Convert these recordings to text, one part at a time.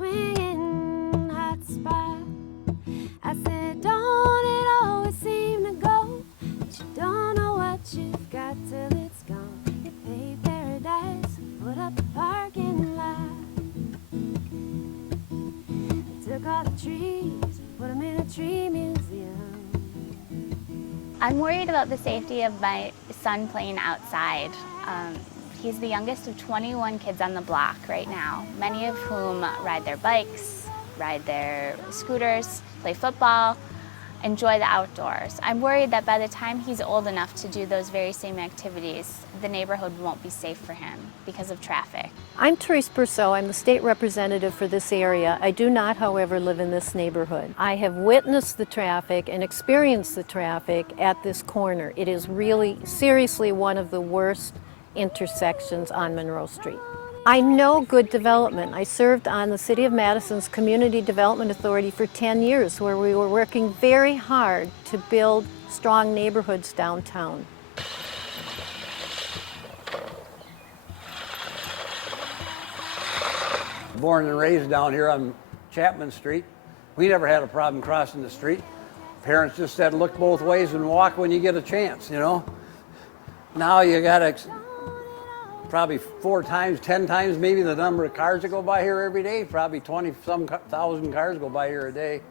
swinging hot spot. I said, don't it always seem to go that you don't know what you've got till it's gone. You pay paradise, put up a parking lot. They took all the trees, put them in a tree museum. I'm worried about the safety of my son playing outside. He's the youngest of 21 kids on the block right now, many of whom ride their bikes, ride their scooters, play football, enjoy the outdoors. I'm worried that by the time he's old enough to do those very same activities, the neighborhood won't be safe for him because of traffic. I'm Therese Berceau. I'm the state representative for this area. I do not, however, live in this neighborhood. I have witnessed the traffic and experienced the traffic at this corner. It is really, seriously one of the worst intersections on Monroe Street. I know good development. I served on the City of Madison's Community Development Authority for 10 years, where we were working very hard to build strong neighborhoods downtown. Born and raised down here on Chapman Street. We never had a problem crossing the street. Parents just said, look both ways and walk when you get a chance, you know. Now you gotta probably 4 times, 10 times maybe the number of cars that go by here every day. Probably 20-some thousand cars go by here a day.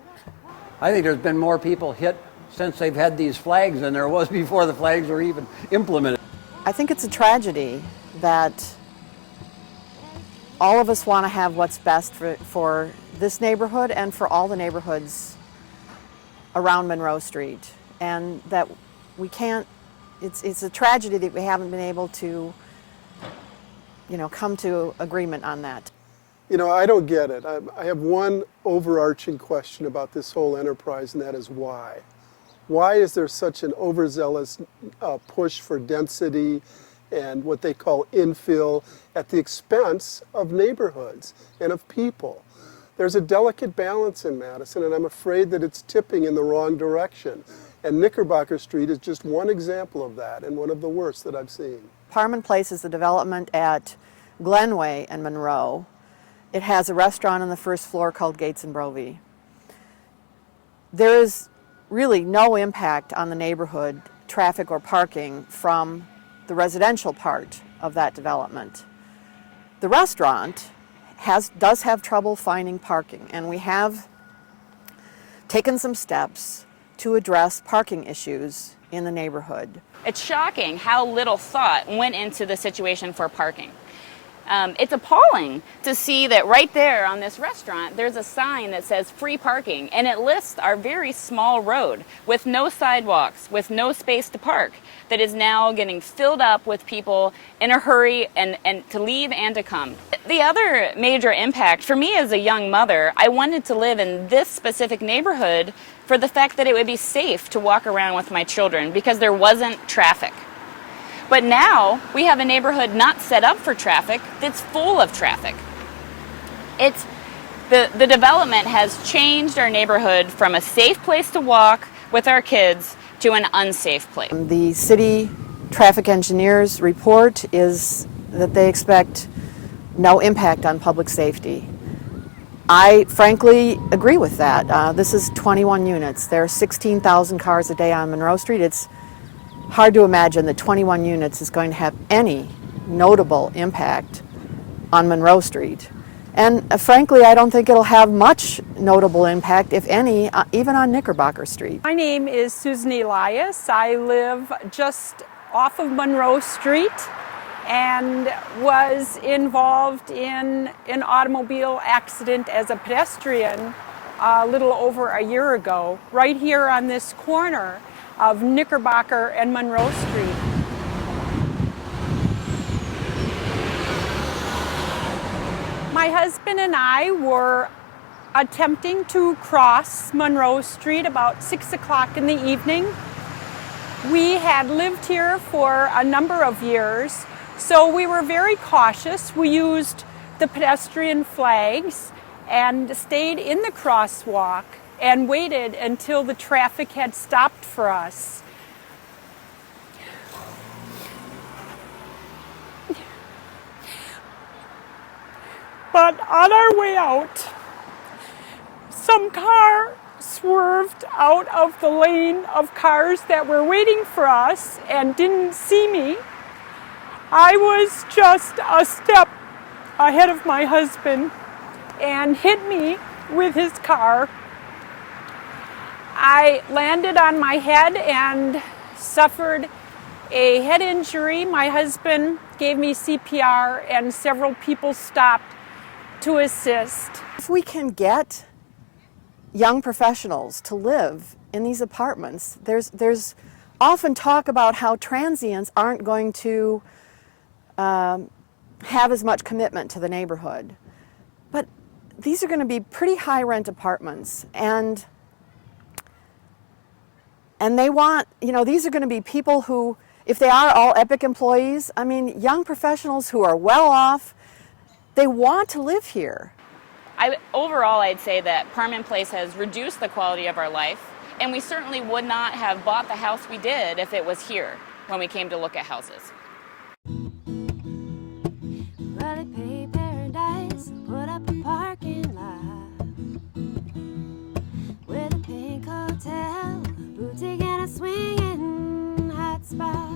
I think there's been more people hit since they've had these flags than there was before the flags were even implemented. I think it's a tragedy that all of us want to have what's best for this neighborhood and for all the neighborhoods around Monroe Street, and that we can't, it's a tragedy that we haven't been able to, you know, come to agreement on that. You know, I don't get it. I have one overarching question about this whole enterprise, and that is why. Why is there such an overzealous push for density and what they call infill at the expense of neighborhoods and of people? There's a delicate balance in Madison, and I'm afraid that it's tipping in the wrong direction. And Knickerbocker Street is just one example of that, and one of the worst that I've seen. Parman Place is the development at Glenway and Monroe. It has a restaurant on the first floor called Gates and Brovey. There is really no impact on the neighborhood, traffic or parking, from the residential part of that development. The restaurant does have trouble finding parking, and we have taken some steps to address parking issues in the neighborhood. It's shocking how little thought went into the situation for parking. It's appalling to see that right there on this restaurant, there's a sign that says free parking, and it lists our very small road with no sidewalks, with no space to park, that is now getting filled up with people in a hurry and to leave and to come. The other major impact for me as a young mother, I wanted to live in this specific neighborhood for the fact that it would be safe to walk around with my children because there wasn't traffic. But now we have a neighborhood not set up for traffic that's full of traffic. The development has changed our neighborhood from a safe place to walk with our kids to an unsafe place. The city traffic engineer's report is that they expect no impact on public safety. I frankly agree with that. This is 21 units. There are 16,000 cars a day on Monroe Street. It's hard to imagine that 21 units is going to have any notable impact on Monroe Street. And frankly, I don't think it'll have much notable impact, if any, even on Knickerbocker Street. My name is Susan Elias. I live just off of Monroe Street and was involved in an automobile accident as a pedestrian a little over a year ago, right here on this corner of Knickerbocker and Monroe Street. My husband and I were attempting to cross Monroe Street about 6 o'clock in the evening. We had lived here for a number of years, so we were very cautious. We used the pedestrian flags and stayed in the crosswalk and waited until the traffic had stopped for us. But on our way out, some car swerved out of the lane of cars that were waiting for us and didn't see me. I was just a step ahead of my husband and hit me with his car. I landed on my head and suffered a head injury. My husband gave me CPR and several people stopped to assist. If we can get young professionals to live in these apartments, there's often talk about how transients aren't going to have as much commitment to the neighborhood. But these are going to be pretty high rent apartments, and they want, these are going to be people who, if they are all Epic employees, I mean, young professionals who are well off, they want to live here. Overall, I'd say that Parman Place has reduced the quality of our life, and we certainly would not have bought the house we did if it was here when we came to look at houses. Well, they paved paradise, put up a parking lot with a pink hotel, boutique and a swinging hot spot.